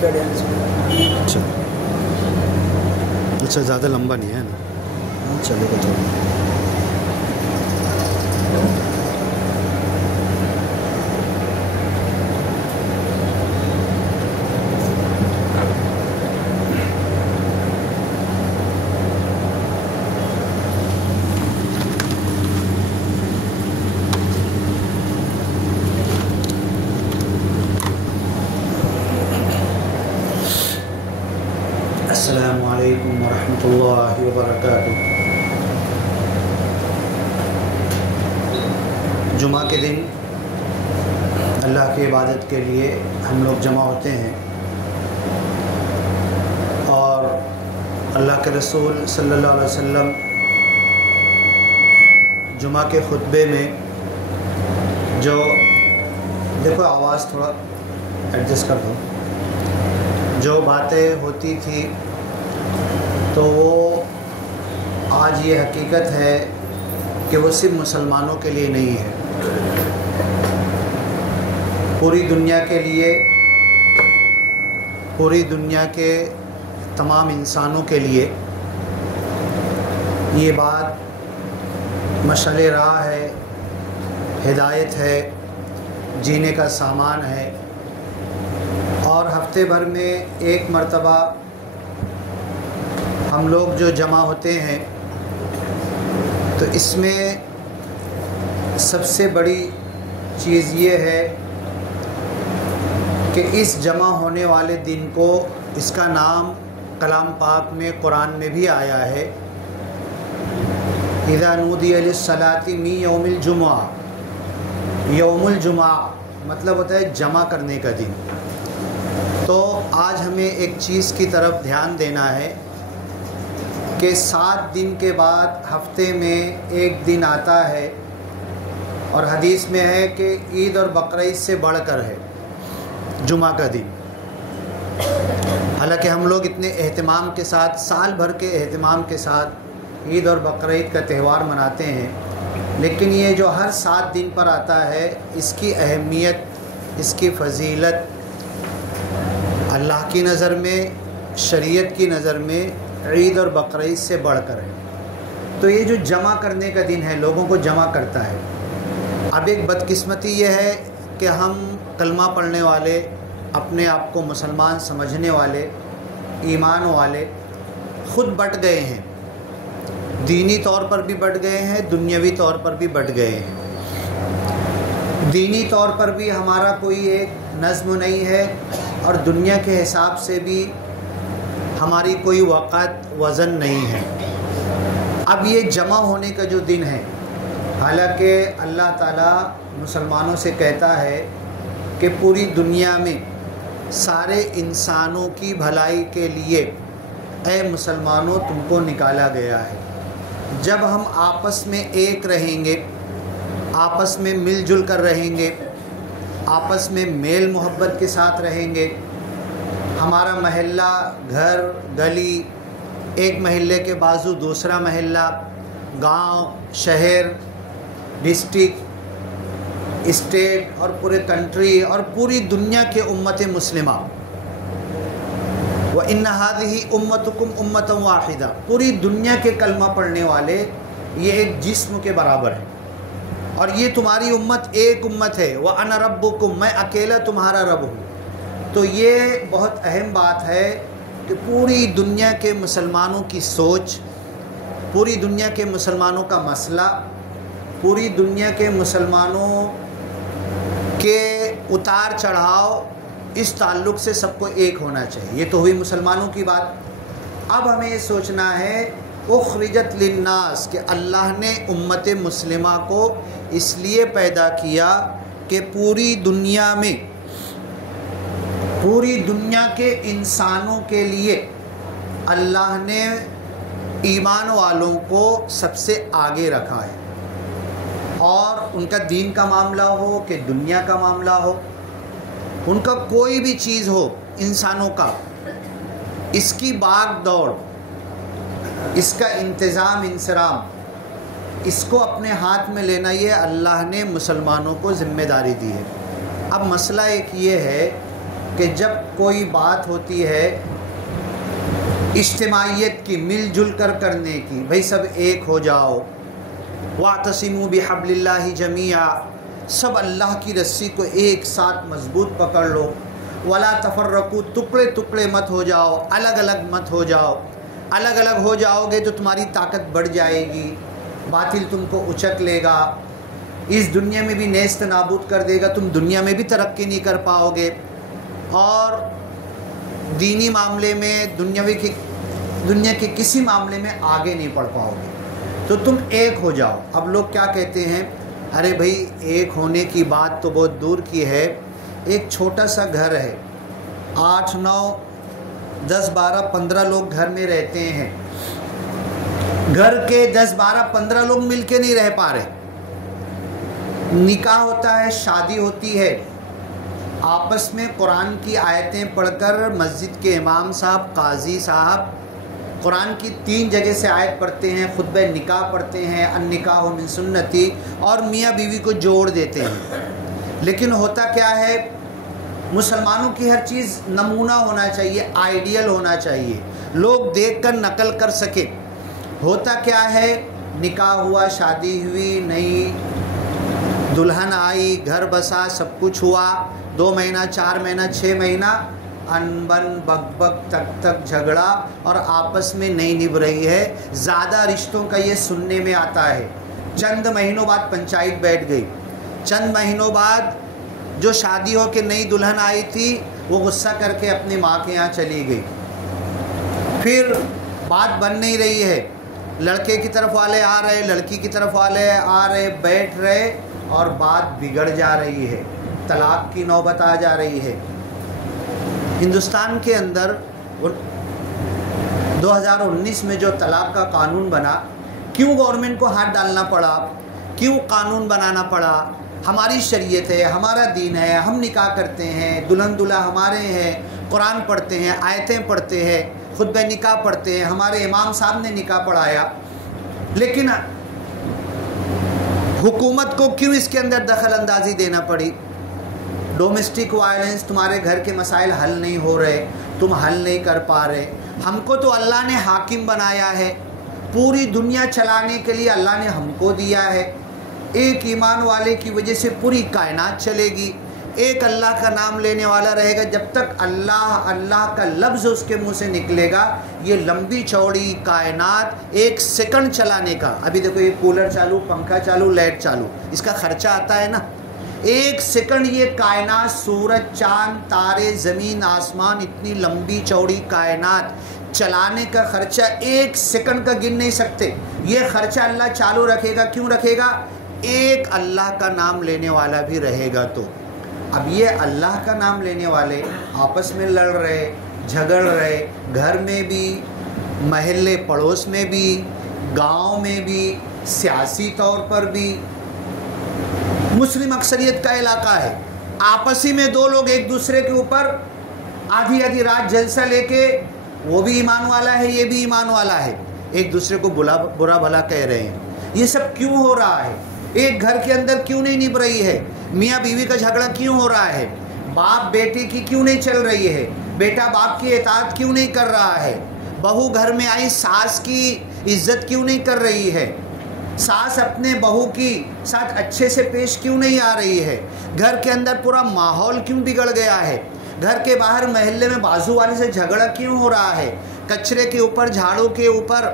بیٹھ جائیں اس میں. اچھا زیادہ لمبا نہیں ہے نا, چلے گا تھوڑا. السلام علیکم ورحمۃ اللہ وبرکاتہ. جمعہ کے دن اللہ کی عبادت کے لیے ہم لوگ جمع ہوتے ہیں, اور اللہ کے رسول صلی اللہ علیہ وسلم جمعہ کے خطبے میں جو, دیکھو آواز تھوڑا ایڈجسٹ کر دو, جو باتیں ہوتی تھی تو وہ آج یہ حقیقت ہے کہ وہ صرف مسلمانوں کے لیے نہیں ہے, پوری دنیا کے لیے, پوری دنیا کے تمام انسانوں کے لیے یہ بات مشعل راہ ہے, ہدایت ہے, جینے کا سامان ہے. اور ہفتے بھر میں ایک مرتبہ ہم لوگ جو جمع ہوتے ہیں تو اس میں سب سے بڑی چیز یہ ہے کہ اس جمع ہونے والے دن کو, اس کا نام کلام پاک میں قرآن میں بھی آیا ہے, اذا نودی للصلاۃ من یوم الجمعہ. یوم الجمعہ مطلب ہوتا ہے جمع کرنے کا دن. تو آج ہمیں ایک چیز کی طرف دھیان دینا ہے کہ 7 دن کے بعد ہفتے میں ایک دن آتا ہے, اور حدیث میں ہے کہ عید اور بقرعید سے بڑھ کر ہے جمعہ کا دن. حالانکہ ہم لوگ اتنے اہتمام کے ساتھ, سال بھر کے اہتمام کے ساتھ عید اور بقرعید کا تہوار مناتے ہیں, لیکن یہ جو ہر 7 دن پر آتا ہے اس کی اہمیت, اس کی فضیلت اللہ کی نظر میں, شریعت کی نظر میں عید اور بقرعید سے بڑھ کر ہے. تو یہ جو جمع کرنے کا دن ہے, لوگوں کو جمع کرتا ہے. اب ایک بدقسمتی یہ ہے کہ ہم کلمہ پڑھنے والے, اپنے آپ کو مسلمان سمجھنے والے, ایمان والے خود بٹ گئے ہیں, دینی طور پر بھی بٹ گئے ہیں, دنیاوی طور پر بھی بٹ گئے ہیں. دینی طور پر بھی ہمارا کوئی ایک نظم نہیں ہے, اور دنیا کے حساب سے بھی ہماری کوئی وقت وزن نہیں ہے. اب یہ جمع ہونے کا جو دن ہے, حالانکہ اللہ تعالیٰ مسلمانوں سے کہتا ہے کہ پوری دنیا میں سارے انسانوں کی بھلائی کے لیے اے مسلمانوں تم کو نکالا گیا ہے. جب ہم آپس میں ایک رہیں گے, آپس میں مل جل کر رہیں گے, آپس میں میل محبت کے ساتھ رہیں گے, ہمارا محلہ, گھر, گلی, ایک محلے کے بازو دوسرا محلہ, گاؤں, شہر, ڈسٹرکٹ, اسٹیٹ اور پورے کنٹری اور پوری دنیا کے امت مسلمہ, وَإِنَّ هَذِهِ أُمَّتُكُمْ أُمَّةً وَاحِدَةً, پوری دنیا کے کلمہ پڑھنے والے یہ ایک جسم کے برابر ہیں, اور یہ تمہاری امت ایک امت ہے. وَأَنَا رَبُّكُمْ, میں اکیلا تمہارا رب ہوں. تو یہ بہت اہم بات ہے کہ پوری دنیا کے مسلمانوں کی سوچ, پوری دنیا کے مسلمانوں کا مسئلہ, پوری دنیا کے مسلمانوں کے اتار چڑھاؤ, اس تعلق سے سب کو ایک ہونا چاہیے. یہ تو ہوئی مسلمانوں کی بات. اب ہمیں یہ سوچنا ہے اخرجت للناس, کہ اللہ نے امت مسلمہ کو اس لیے پیدا کیا کہ پوری دنیا میں, پوری دنیا کے انسانوں کے لیے اللہ نے ایمان والوں کو سب سے آگے رکھا ہے. اور ان کا دین کا معاملہ ہو کہ دنیا کا معاملہ ہو, ان کا کوئی بھی چیز ہو انسانوں کا, اس کی باغ دوڑ, اس کا انتظام انصرام, اس کو اپنے ہاتھ میں لینا, یہ اللہ نے مسلمانوں کو ذمہ داری دی ہے. اب مسئلہ ایک یہ ہے کہ جب کوئی بات ہوتی ہے اجتماعیت کی، مل جل کر کرنے کی، بھئی سب ایک ہو جاؤ، وَاعْتَصِمُوا بِحَبْلِ اللَّهِ جَمِيعًا، سب اللہ کی رسی کو ایک ساتھ مضبوط پکڑ لو، وَلَا تَفَرَّقُوا، ٹکڑے ٹکڑے مت ہو جاؤ، الگ الگ مت ہو جاؤ، الگ الگ ہو جاؤ گے تو تمہاری طاقت بڑھ جائے گی، باطل تم کو اچک لے گا، اس دنیا میں بھی نیست نابود کر دے گا، تم دنیا میں بھی ترقی نہیں کر پاؤ گے، اور دینی معاملے میں دنیا کے کسی معاملے میں آگے نہیں پڑھ پاؤ گے، تو تم ایک ہو جاؤ۔ اب لوگ کیا کہتے ہیں، ارے بھائی ایک ہونے کی بات تو بہت دور کی ہے، ایک چھوٹا سا گھر ہے، 8 9 10 12 15 لوگ گھر میں رہتے ہیں، گھر کے 10 12 15 لوگ مل کے نہیں رہ پا رہے، نکاح ہوتا ہے، شادی ہوتی ہے، آپس میں قرآن کی آیتیں پڑھ کر مسجد کے امام صاحب، قاضی صاحب قرآن کی 3 جگہ سے آیت پڑھتے ہیں، خطبہ نکاح پڑھتے ہیں، النکاح من سنتی، اور میاں بیوی کو جوڑ دیتے ہیں۔ لیکن ہوتا کیا ہے، مسلمانوں کی ہر چیز نمونہ ہونا چاہیے، آئیڈیل ہونا چاہیے، لوگ دیکھ کر نقل کر سکے۔ ہوتا کیا ہے، نکاح ہوا، شادی ہوئی، نئی دلہن آئی، گھر بسا، سب کچھ ہوا، 2 مہینہ 4 مہینہ 6 مہینہ انبن بک بک تک تک جھگڑا، اور آپس میں نہیں نبھ رہی ہے۔ زیادہ رشتوں کا یہ سننے میں آتا ہے، چند مہینوں بعد پنچایت بیٹھ گئی، چند مہینوں بعد جو شادی ہو کے نئی دلہن آئی تھی وہ غصہ کر کے اپنی ماں کے یہاں چلی گئی، پھر بات بن نہیں رہی ہے، لڑکے کی طرف والے آ رہے، لڑکی کی طرف والے آ رہے، بیٹھ رہے، اور بات بگڑ جا رہی ہے، طلاق کی نوبت آ جا رہی ہے۔ ہندوستان کے اندر 2019 میں جو طلاق کا قانون بنا، کیوں گورنمنٹ کو ہاتھ ڈالنا پڑا، کیوں قانون بنانا پڑا؟ ہماری شریعت ہے، ہمارا دین ہے، ہم نکاح کرتے ہیں، دلہن دلہا ہمارے ہیں، قرآن پڑھتے ہیں، آیتیں پڑھتے ہیں، خطبہ نکاح پڑھتے ہیں، ہمارے امام صاحب نے نکاح پڑھایا، لیکن حکومت کو کیوں اس کے اندر دخل اندازی دینا پڑی؟ ڈومیسٹک وائلنس، تمہارے گھر کے مسائل حل نہیں ہو رہے، تم حل نہیں کر پا رہے، ہم کو تو اللہ نے حاکم بنایا ہے، پوری دنیا چلانے کے لیے اللہ نے ہم کو دیا ہے، ایک ایمان والے کی وجہ سے پوری کائنات چلے گی، ایک اللہ کا نام لینے والا رہے گا، جب تک اللہ اللہ کا لفظ اس کے منہ سے نکلے گا، یہ لمبی چوڑی کائنات 1 سیکنڈ چلانے کا، ابھی دیکھو یہ کولر چالو، پنکھا چالو، لائٹ چالو، اس کا خرچہ آتا ہے نا، 1 سیکنڈ یہ کائنات، سورج، چاند، تارے، زمین، آسمان، اتنی لمبی چوڑی کائنات چلانے کا خرچہ 1 سیکنڈ کا گن نہیں سکتے، یہ خرچہ اللہ چالو رکھے گا، کیوں رکھے گا؟ ایک اللہ کا نام لینے والا بھی رہے گا تو۔ اب یہ اللہ کا نام لینے والے آپس میں لڑ رہے، جھگڑ رہے، گھر میں بھی، محلے پڑوس میں بھی، گاؤں میں بھی، سیاسی طور پر بھی، مسلم اکثریت کا علاقہ ہے، آپسی میں 2 لوگ ایک دوسرے کے اوپر آدھی آدھی رات جلسہ لے کے، وہ بھی ایمان والا ہے، یہ بھی ایمان والا ہے، ایک دوسرے کو برا بھلا کہہ رہے ہیں۔ یہ سب کیوں ہو رہا ہے؟ ایک گھر کے اندر کیوں نہیں نبھ رہی ہے؟ میاں بیوی کا جھگڑا کیوں ہو رہا ہے؟ باپ بیٹے کی کیوں نہیں چل رہی ہے؟ بیٹا باپ کی اطاعت کیوں نہیں کر رہا ہے؟ بہو گھر میں آئی ساس کی عزت کیوں نہیں کر رہی ہے؟ ساس اپنے بہو کی ساتھ اچھے سے پیش کیوں نہیں آ رہی ہے؟ گھر کے اندر پورا ماحول کیوں بگڑ گیا ہے؟ گھر کے باہر محلے میں بازو والے سے جھگڑا کیوں ہو رہا ہے؟ کچرے کے اوپر، جھاڑو کے اوپر،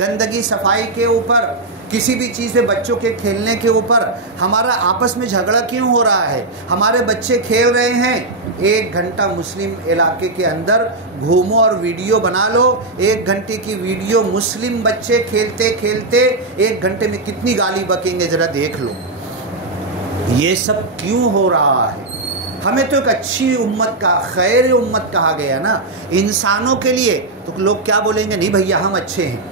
گندگی صفائی کے اوپر، کسی بھی چیز پہ، بچوں کے کھیلنے کے اوپر ہمارا آپس میں جھگڑا کیوں ہو رہا ہے؟ ہمارے بچے کھیل رہے ہیں، 1 گھنٹہ مسلم علاقے کے اندر گھومو اور ویڈیو بنا لو، 1 گھنٹے کی ویڈیو، مسلم بچے کھیلتے کھیلتے 1 گھنٹے میں کتنی گالی بکیں گے ذرا دیکھ لو۔ یہ سب کیوں ہو رہا ہے؟ ہمیں تو ایک اچھی امت کا، خیر امت کہا گیا نا، انسانوں کے لیے، تو لوگ کیا بولیں گے؟ نہیں بھیا ہم اچھے ہیں،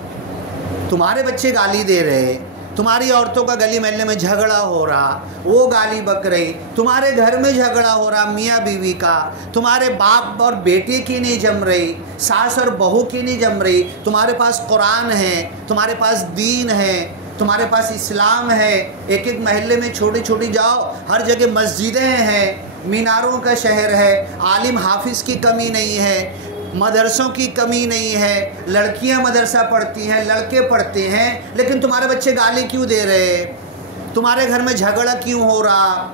تمہارے بچے گالی دے رہے، تمہاری عورتوں کا گلی محلے میں جھگڑا ہو رہا، وہ گالی بک رہی، تمہارے گھر میں جھگڑا ہو رہا میاں بیوی کا، تمہارے باپ اور بیٹے کی نہیں جم رہی، ساس اور بہو کی نہیں جم رہی، تمہارے پاس قرآن ہے، تمہارے پاس دین ہے، تمہارے پاس اسلام ہے، ایک ایک محلے میں چھوٹی چھوٹی جاؤ، ہر جگہ مسجدیں ہیں، میناروں کا شہر ہے، عالم حافظ کی کمی نہیں ہے، مدرسوں کی کمی نہیں ہے، لڑکیاں مدرسہ پڑھتی ہیں، لڑکے پڑھتے ہیں، لیکن تمہارے بچے گالی کیوں دے رہے؟ تمہارے گھر میں جھگڑا کیوں ہو رہا؟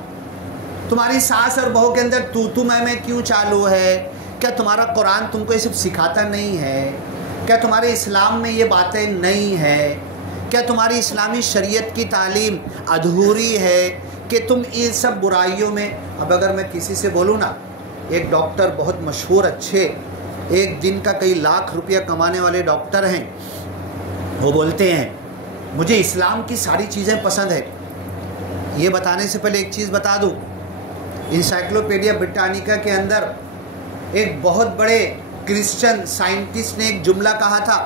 تمہاری ساس اور بہو کے اندر تو میں کیوں چالو ہے؟ کیا تمہارا قرآن تم کو یہ سب سکھاتا نہیں ہے؟ کیا تمہارے اسلام میں یہ باتیں نہیں ہے؟ کیا تمہاری اسلامی شریعت کی تعلیم ادھوری ہے کہ تم ان سب برائیوں میں؟ اب اگر میں کسی سے بولوں نا، ایک ڈاکٹر بہت مشہور اچھے ایک دن کا کئی لاکھ روپیہ کمانے والے ڈاکٹر ہیں، وہ بولتے ہیں مجھے اسلام کی ساری چیزیں پسند ہے۔ یہ بتانے سے پہلے ایک چیز بتا دوں، انسائکلوپیڈیا برٹانیکا کے اندر ایک بہت بڑے کرسچن سائنٹسٹ نے ایک جملہ کہا تھا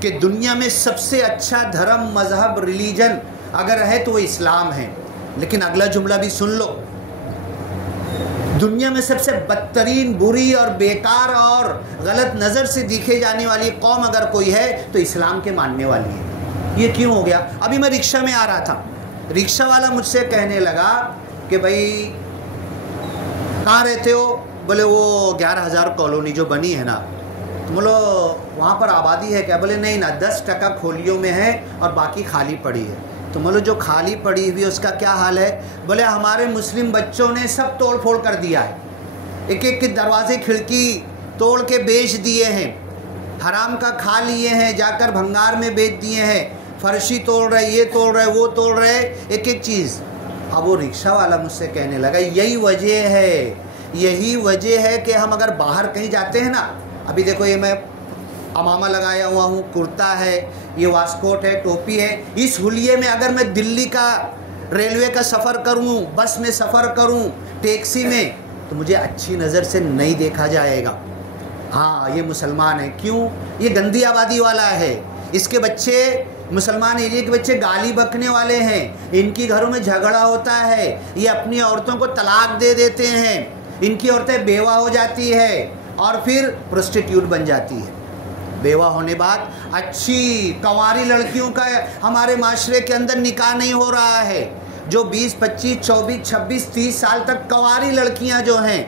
کہ دنیا میں سب سے اچھا دھرم، مذہب، ریلیجن اگر ہے تو وہ اسلام ہے۔ لیکن اگلا جملہ بھی سن لو، دنیا میں سب سے بدترین، بری اور بیکار اور غلط نظر سے دیکھے جانے والی قوم اگر کوئی ہے تو اسلام کے ماننے والی ہے۔ یہ کیوں ہو گیا؟ ابھی میں رکشہ میں آ رہا تھا، رکشہ والا مجھ سے کہنے لگا کہ بھائی کہاں رہتے ہو؟ بولے وہ 11,000 کالونی جو بنی ہے نا، تو بولو وہاں پر آبادی ہے کیا؟ بولے نہیں نا، 10% کھولیوں میں ہے اور باقی خالی پڑی ہے۔ تو بولو جو خالی پڑی ہوئی اس کا کیا حال ہے؟ بولے ہمارے مسلم بچوں نے سب توڑ پھوڑ کر دیا ہے، ایک ایک کے دروازے کھڑکی توڑ کے بیچ دیے ہیں، حرام کا کھا لیے ہیں، جا کر بھنگار میں بیچ دیے ہیں، فرشی توڑ رہے، یہ توڑ رہے، وہ توڑ رہے، ایک ایک چیز۔ اب وہ رکشہ والا مجھ سے کہنے لگا یہی وجہ ہے کہ ہم اگر باہر کہیں جاتے ہیں نا، ابھی دیکھو یہ میں امامہ لگایا ہوا ہوں، کرتا ہے، یہ واسکوٹ ہے، ٹوپی ہے، اس حلیے میں اگر میں دلی کا ریلوے کا سفر کروں، بس میں سفر کروں، ٹیکسی میں، تو مجھے اچھی نظر سے نہیں دیکھا جائے گا۔ ہاں یہ مسلمان ہے، کیوں؟ یہ گندی آبادی والا ہے، اس کے بچے مسلمان ایریا کے بچے گالی بکنے والے ہیں، ان کی گھروں میں جھگڑا ہوتا ہے، یہ اپنی عورتوں کو طلاق دے دیتے ہیں، ان کی عورتیں بیوہ ہو جاتی ہے اور پھر پروسٹیٹیوٹ بن جاتی ہے۔ بیوہ ہونے بعد اچھی کنواری لڑکیوں کا ہمارے معاشرے کے اندر نکاح نہیں ہو رہا ہے، جو 20، 25، 24، 26، 30 سال تک کنواری لڑکیاں جو ہیں،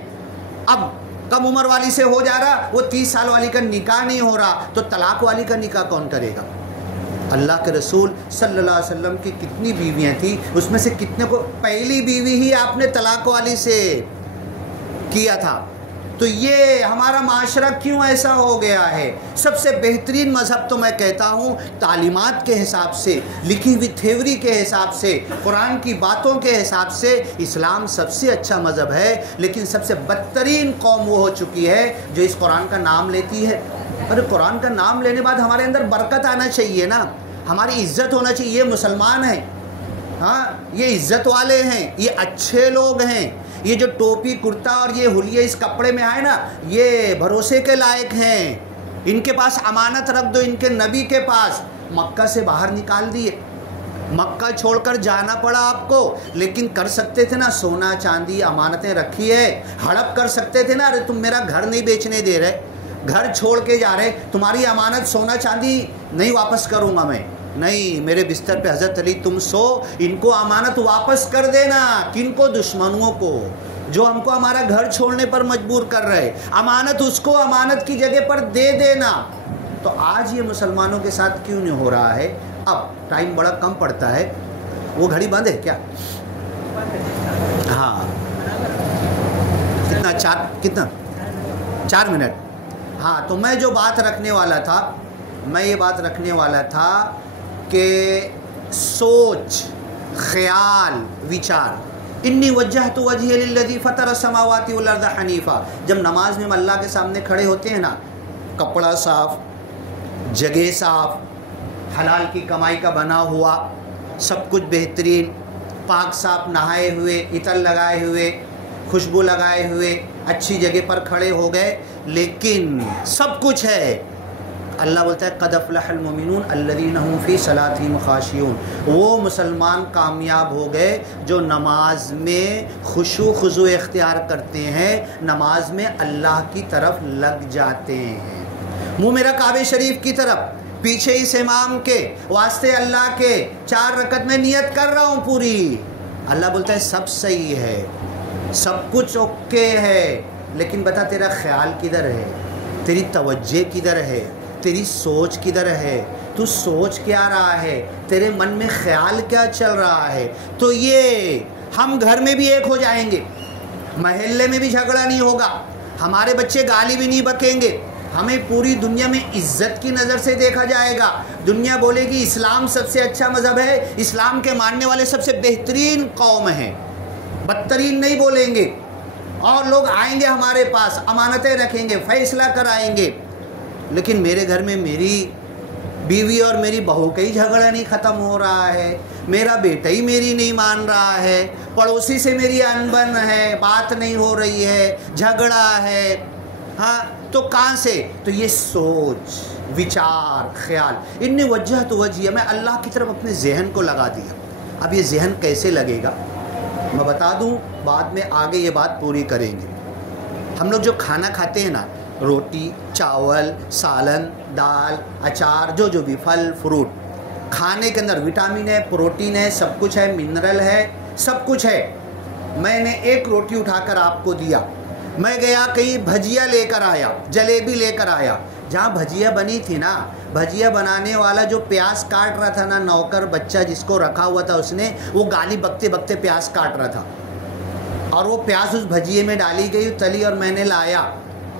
اب کم عمر والی سے ہو جا رہا، وہ 30 سال والی کا نکاح نہیں ہو رہا، تو طلاق والی کا نکاح کون کرے گا؟ اللہ کے رسول صلی اللہ علیہ وسلم کی کتنی بیویاں تھیں، اس میں سے کتنے کو پہلی بیوی ہی آپ نے طلاق والی سے کیا تھا۔ تو یہ ہمارا معاشرہ کیوں ایسا ہو گیا ہے؟ سب سے بہترین مذہب تو میں کہتا ہوں تعلیمات کے حساب سے، لکھی ہوئی تھیوری کے حساب سے، قرآن کی باتوں کے حساب سے اسلام سب سے اچھا مذہب ہے، لیکن سب سے بدترین قوم وہ ہو چکی ہے جو اس قرآن کا نام لیتی ہے۔ اور قرآن کا نام لینے بعد ہمارے اندر برکت آنا چاہیے نا، ہماری عزت ہونا چاہیے، یہ مسلمان ہیں، ہاں یہ عزت والے ہیں، یہ اچھے لوگ ہیں، یہ جو ٹوپی کرتا اور یہ حلیہ اس کپڑے میں آئے نا، یہ بھروسے کے لائق ہیں، ان کے پاس امانت رکھ دو، ان کے نبی کے پاس۔ مکہ سے باہر نکال دیے، مکہ چھوڑ کر جانا پڑا آپ کو، لیکن کر سکتے تھے نا، سونا چاندی امانتیں رکھی ہے، ہڑپ کر سکتے تھے نا، ارے تم میرا گھر نہیں بیچنے دے رہے، گھر چھوڑ کے جا رہے، تمہاری امانت سونا چاندی نہیں واپس کروں گا میں، نہیں، میرے بستر پہ حضرت علی تم سو، ان کو امانت واپس کر دینا۔ کن کو؟ دشمنوں کو، جو ہم کو ہمارا گھر چھوڑنے پر مجبور کر رہے، امانت اس کو امانت کی جگہ پر دے دینا۔ تو آج یہ مسلمانوں کے ساتھ کیوں نہیں ہو رہا ہے؟ اب ٹائم بڑا کم پڑتا ہے، وہ گھڑی بند ہے کیا؟ ہاں کتنا 4 منٹ۔ ہاں تو میں جو بات رکھنے والا تھا، میں یہ بات رکھنے والا تھا کہ سوچ، خیال، وچار، انی وجہت وجہی للذی فطر السماوات والارض حنیفا۔ جب نماز میں ہم اللہ کے سامنے کھڑے ہوتے ہیں نا، کپڑا صاف، جگہ صاف، حلال کی کمائی کا بنا ہوا، سب کچھ بہترین، پاک صاف، نہائے ہوئے، عطر لگائے ہوئے، خوشبو لگائے ہوئے، اچھی جگہ پر کھڑے ہو گئے، لیکن سب کچھ ہے، اللہ بولتا ہے قد افلح المؤمنون الذین هم فی صلاتهم خاشعون۔ وہ مسلمان کامیاب ہو گئے جو نماز میں خشوع خضوع اختیار کرتے ہیں، نماز میں اللہ کی طرف لگ جاتے ہیں، منہ میرا کعبہ شریف کی طرف، پیچھے اس امام کے واسطے اللہ کے 4 رکعت میں نیت کر رہا ہوں پوری. اللہ بولتا ہے سب صحیح ہے، سب کچھ اوکے ہے، لیکن بتا تیرا خیال کدھر ہے، تیری توجہ کدھر ہے، تیری سوچ کدھر ہے، تو سوچ کیا رہا ہے، تیرے من میں خیال کیا چل رہا ہے. تو یہ ہم گھر میں بھی ایک ہو جائیں گے، محلے میں بھی جھگڑا نہیں ہوگا، ہمارے بچے گالی بھی نہیں بکیں گے، ہمیں پوری دنیا میں عزت کی نظر سے دیکھا جائے گا. دنیا بولے گی اسلام سب سے اچھا مذہب ہے، اسلام کے ماننے والے سب سے بہترین قوم ہیں، بدترین نہیں بولیں گے. اور لوگ آئیں گے ہمارے پاس، امانتیں رکھیں گے، فیصلہ کرائیں گے. لیکن میرے گھر میں میری بیوی اور میری بہو کا ہی جھگڑا نہیں ختم ہو رہا ہے، میرا بیٹا ہی میری نہیں مان رہا ہے، پڑوسی سے میری انبن ہے، بات نہیں ہو رہی ہے، جھگڑا ہے. ہاں تو کہاں سے؟ تو یہ سوچ، وچار، خیال. ان نے وجہت وجہیہ، میں اللہ کی طرف اپنے ذہن کو لگا دیا. اب یہ ذہن کیسے لگے گا میں بتا دوں، بعد میں آگے یہ بات پوری کریں گے. ہم لوگ جو کھانا کھاتے ہیں نا، روٹی، چاول، سالن، دال، اچار، جو بھی پھل فروٹ، کھانے کے اندر وٹامن ہے، پروٹین ہے، سب کچھ ہے، منرل ہے، سب کچھ ہے. میں نے ایک روٹی اٹھا کر آپ کو دیا، میں گیا کہیں بھجیا لے کر آیا، جلیبی لے کر آیا. جہاں بھجیا بنی تھی نا، بھجیا بنانے والا جو پیاز کاٹ رہا تھا نا، نوکر بچہ جس کو رکھا ہوا تھا، اس نے وہ گالی بکتے بکتے پیاز کاٹ رہا تھا، اور وہ پیاز اس بھجیے میں ڈالی گئی، تلی، اور میں نے لایا.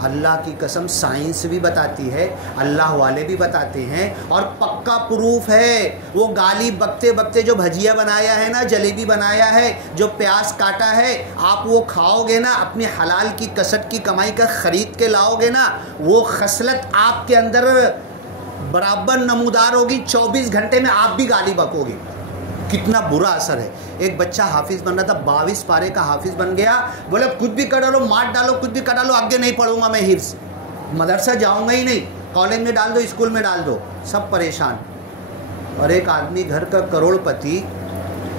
اللہ کی قسم سائنس بھی بتاتی ہے، اللہ والے بھی بتاتے ہیں، اور پکا پروف ہے. وہ گالی بکتے بکتے جو بھجیا بنایا ہے نا، جلیبی بنایا ہے، جو پیاز کاٹا ہے، آپ وہ کھاؤ گے نا، اپنی حلال کی کسٹ کی کمائی کا خرید کے لاؤ گے نا، وہ خصلت آپ کے اندر برابر نمودار ہوگی. 24 گھنٹے میں آپ بھی گالی بکو گے. کتنا برا اثر ہے. ایک بچہ حافظ بن رہا تھا، 22 پارے کا حافظ بن گیا، بولے کچھ بھی کر ڈالو، مار ڈالو، کچھ بھی کر ڈالو، آگے نہیں پڑھوں گا میں حفظ، مدرسہ جاؤں گا ہی نہیں، کالج میں ڈال دو، اسکول میں ڈال دو. سب پریشان. اور ایک آدمی گھر کا کروڑ پتی،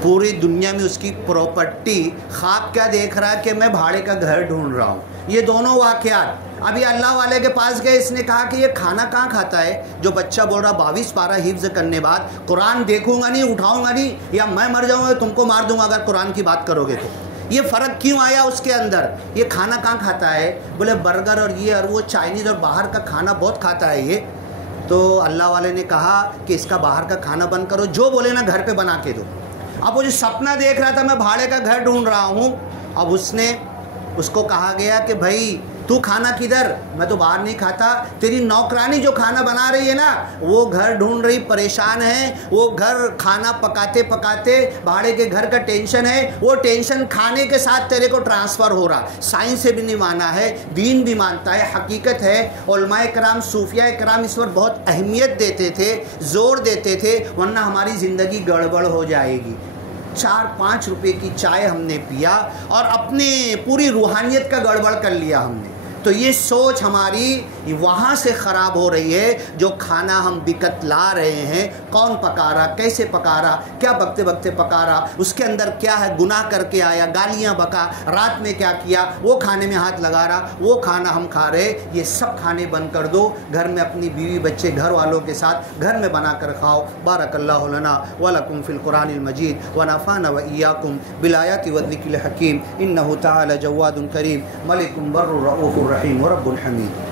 پوری دنیا میں اس کی پراپرٹی، خواب کیا دیکھ رہا ہے کہ میں بھاڑے کا گھر ڈھونڈ رہا ہوں. یہ دونوں واقعات. ابھی اللہ والے کے پاس گئے، اس نے کہا کہ یہ کھانا کہاں کھاتا ہے؟ جو بچہ بول رہا 22 پارہ حفظ کرنے بعد قرآن دیکھوں گا نہیں، اٹھاؤں گا نہیں، یا میں مر جاؤں گا تم کو مار دوں گا اگر قرآن کی بات کرو گے تو. یہ فرق کیوں آیا اس کے اندر؟ یہ کھانا کہاں کھاتا ہے؟ بولے برگر اور یہ اور وہ چائنیز اور باہر کا کھانا بہت کھاتا ہے یہ. تو اللہ والے نے کہا کہ اس کا باہر کا کھانا بند کرو، جو بولے نا گھر پہ بنا کے دو. اب وہ جو سپنا دیکھ رہا تھا میں بھاڑے کا گھر ڈھونڈ رہا ہوں، اب اس کو کہا گیا کہ بھائی تو کھانا کدھر؟ میں تو باہر نہیں کھاتا. تیری نوکرانی جو کھانا بنا رہی ہے نا، وہ گھر ڈھونڈ رہی، پریشان ہے، وہ گھر کھانا پکاتے پکاتے بھاڑے کے گھر کا ٹینشن ہے، وہ ٹینشن کھانے کے ساتھ تیرے کو ٹرانسفر ہو رہا. سائنس سے بھی نہیں مانا ہے، دین بھی مانتا ہے، حقیقت ہے. علماء کرام، صوفیاء کرام اس پر بہت اہمیت دیتے تھے، زور دیتے تھے، ورنہ ہماری زندگی گڑبڑ ہو جائے گی. 4-5 روپے کی چائے ہم نے پیا اور اپنے پوری روحانیت کا گڑبڑ کر لیا ہم نے. تو یہ سوچ ہماری وہاں سے خراب ہو رہی ہے. جو کھانا ہم بکت لا رہے ہیں، کون پکا رہا، کیسے پکا رہا، کیا بکتے بکتے پکا رہا، اس کے اندر کیا ہے، گناہ کر کے آیا، گالیاں بکا، رات میں کیا کیا، وہ کھانے میں ہاتھ لگا رہا، وہ کھانا ہم کھا رہے. یہ سب کھانے بند کر دو، گھر میں اپنی بیوی بچے گھر والوں کے ساتھ گھر میں بنا کر کھاؤ. بارک اللہ لنا ولکم فی القرآن المجید ونفعنا وإیاکم بالآیات والذکر الحکیم. انہ تعالی جواد کریم ملک بر رؤوف رحیم ورب حمید.